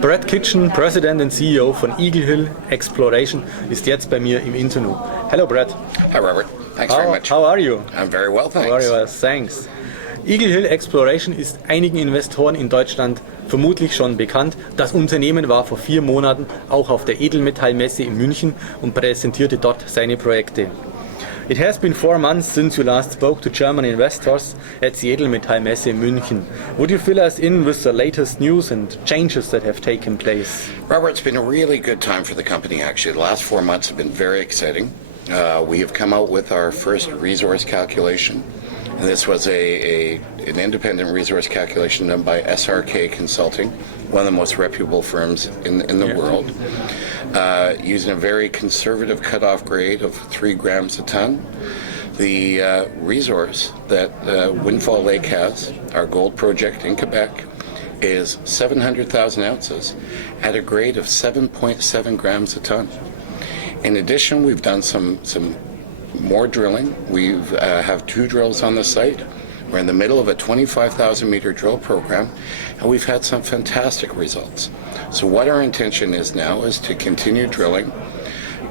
Brad Kitchen, President and CEO von Eagle Hill Exploration, ist jetzt bei mir im Interview. Hello, Brad. Hi, Robert. Thanks very much. How are you? I'm very well, thanks. Very well, thanks. Eagle Hill Exploration ist einigen Investoren in Deutschland vermutlich schon bekannt. Das Unternehmen war vor 4 Monaten auch auf der Edelmetallmesse in München und präsentierte dort seine Projekte. It has been 4 months since you last spoke to German investors at the Edelmetallmesse in München. Would you fill us in with the latest news and changes that have taken place? Robert, it's been a really good time for the company, actually. The last 4 months have been very exciting. We have come out with our first resource calculation. And this was an independent resource calculation done by SRK Consulting, one of the most reputable firms in the world, using a very conservative cutoff grade of 3 grams a ton. The resource that Windfall Lake has, our gold project in Quebec, is 700,000 ounces at a grade of 7.7 grams a ton. In addition, we've done some more drilling. We have 2 drills on the site. We're in the middle of a 25,000 meter drill program, and we've had some fantastic results. So what our intention is now is to continue drilling,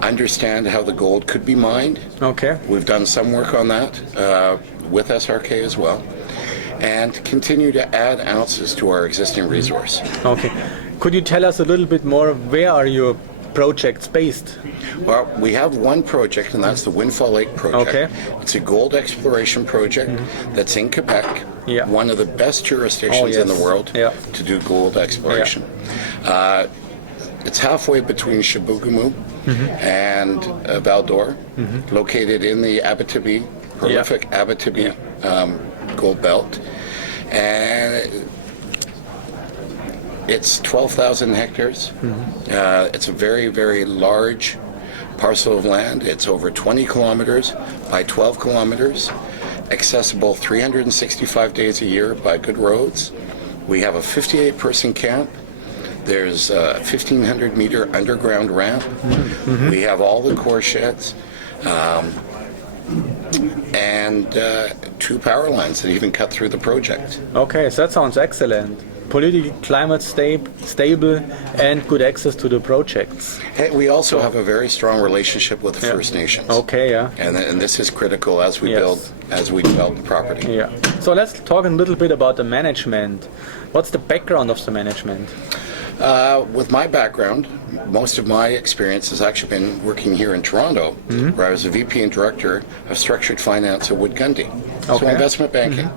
understand how the gold could be mined. Okay. We've done some work on that with SRK as well, and continue to add ounces to our existing resource. Okay. Could you tell us a little bit more, where are your projects based? Well, we have one project, and that's the Windfall Lake project. Okay. It's a gold exploration project that's in Quebec, one of the best jurisdictions in the world to do gold exploration. It's halfway between Chibougamau and Val-D'Or, located in the Abitibi, prolific Abitibi gold belt. And it's 12,000 hectares. It's a very, very large parcel of land. It's over 20 kilometers by 12 kilometers, accessible 365 days a year by good roads. We have a 58-person camp. There's a 1,500 meter underground ramp. We have all the core sheds. And 2 power lines that even cut through the project. Okay, so that sounds excellent. Political climate stable and good access to the projects. Hey, we also have a very strong relationship with the First Nations. Okay, And this is critical as we develop the property. Yeah. So let's talk a little bit about the management. What's the background of the management? With my background, most of my experience has actually been working here in Toronto, where I was a VP and Director of Structured Finance at Wood Gundy, so investment banking.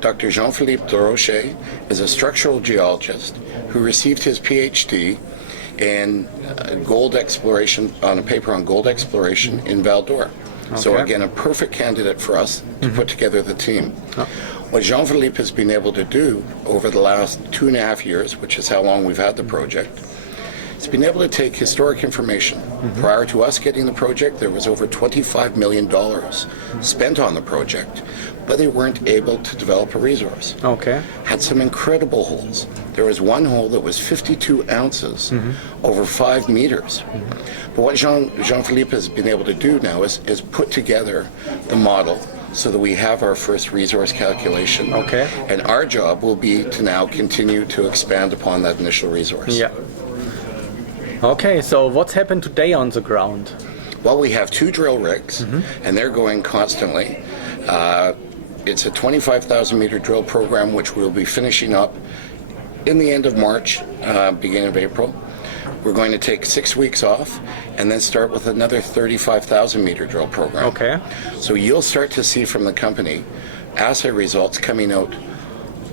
Dr. Jean-Philippe Durocher is a structural geologist who received his PhD in gold exploration, on a paper on gold exploration in Val-D'Or. So again, a perfect candidate for us to put together the team. What Jean-Philippe has been able to do over the last 2.5 years, which is how long we've had the project, has been able to take historic information. Prior to us getting the project, there was over $25 million spent on the project, but they weren't able to develop a resource. Okay. Had some incredible holes. There was one hole that was 52 ounces over 5 meters. But what Jean-Philippe has been able to do now is put together the model so that we have our first resource calculation. Okay. And our job will be to now continue to expand upon that initial resource. Yeah. Okay, so what's happened today on the ground? Well, we have 2 drill rigs, and they're going constantly. It's a 25,000 meter drill program, which we'll be finishing up in the end of March, beginning of April. We're going to take 6 weeks off and then start with another 35,000 meter drill program. Okay. So you'll start to see from the company assay results coming out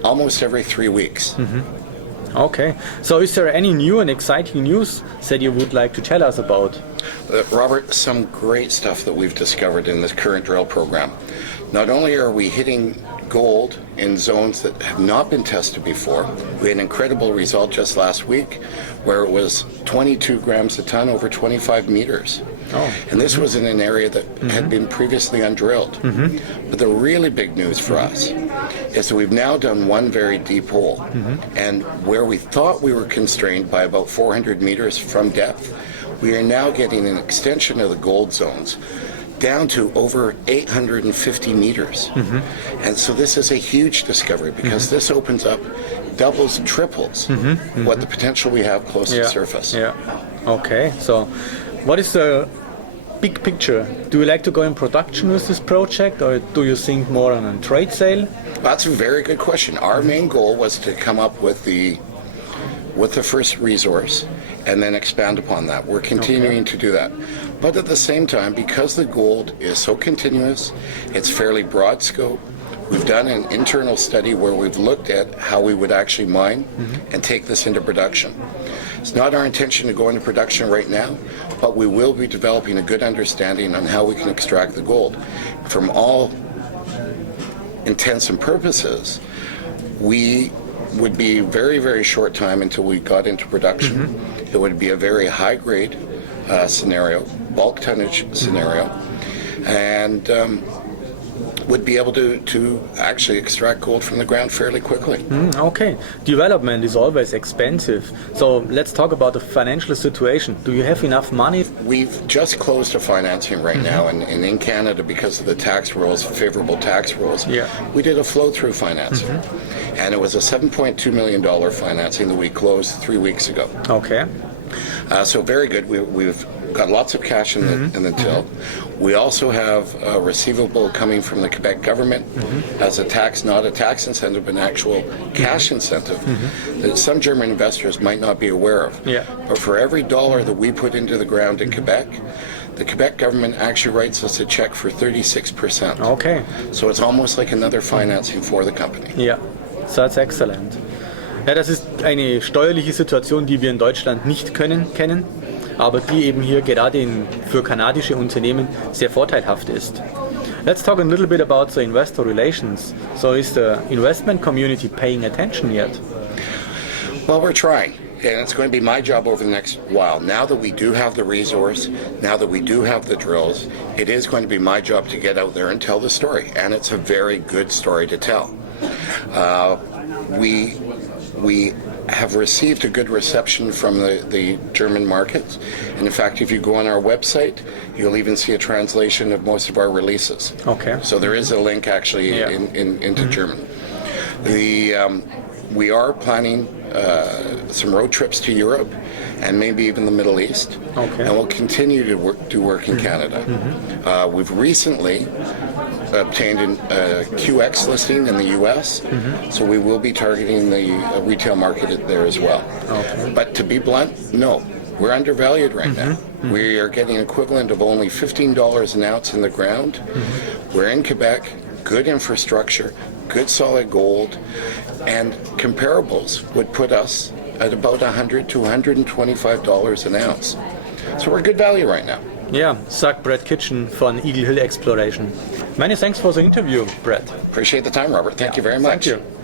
almost every 3 weeks. Okay. So is there any new and exciting news that you would like to tell us about? Robert, some great stuff that we've discovered in this current drill program. Not only are we hitting gold in zones that have not been tested before, we had an incredible result just last week where it was 22 grams a ton over 25 meters. And this was in an area that had been previously undrilled. But the really big news for us is that we've now done one very deep hole. And where we thought we were constrained by about 400 meters from depth, we are now getting an extension of the gold zones down to over 850 meters. And so this is a huge discovery because this opens up, doubles, triples what the potential we have close to the surface. Yeah. Okay. So, what is the big picture? Do you like to go in production with this project, or do you think more on a trade sale? That's a very good question. Our main goal was to come up with the first resource and then expand upon that. We're continuing to do that. But at the same time, because the gold is so continuous, it's fairly broad scope, we've done an internal study where we've looked at how we would actually mine and take this into production. It's not our intention to go into production right now, but we will be developing a good understanding on how we can extract the gold. From all intents and purposes, we would be very, very short time until we got into production. It would be a very high grade scenario, bulk tonnage scenario, and would be able to actually extract gold from the ground fairly quickly. Okay. Development is always expensive. So let's talk about the financial situation. Do you have enough money? We've just closed a financing right now, and in Canada, because of the tax rules, favorable tax rules, we did a flow-through financing. And it was a $7.2 million financing that we closed 3 weeks ago. Okay. So very good. We've got lots of cash in the till. We also have a receivable coming from the Quebec government as a tax, not a tax incentive, but an actual cash incentive that some German investors might not be aware of. But for every dollar that we put into the ground in Quebec, the Quebec government actually writes us a check for 36%. Okay. So it's almost like another financing for the company. Ja, that's excellent. Ja, das ist eine steuerliche Situation, die wir in Deutschland nicht kennen, aber die eben hier gerade für kanadische Unternehmen sehr vorteilhaft ist. Let's talk a little bit about the investor relations. So is the investment community paying attention yet? Well, we're trying. And it's going to be my job over the next while. Now that we do have the resource, now that we do have the drills, it is going to be my job to get out there and tell the story. And it's a very good story to tell. We have received a good reception from the German markets. And in fact, if you go on our website, you'll even see a translation of most of our releases. Okay. So there is a link actually into German. We are planning some road trips to Europe and maybe even the Middle East. Okay. And we'll continue to do work in Canada. We've recently obtained a QX listing in the U.S., so we will be targeting the retail market there as well. Okay. But to be blunt, no, we're undervalued right now. We are getting equivalent of only $15 an ounce in the ground. We're in Quebec, good infrastructure, good solid gold, and comparables would put us at about $100 to $125 an ounce. So we're good value right now. Ja, sagt Brad Kitchen von Eagle Hill Exploration. Many thanks for the interview, Brad. Appreciate the time, Robert. Thank you very much. Thank you.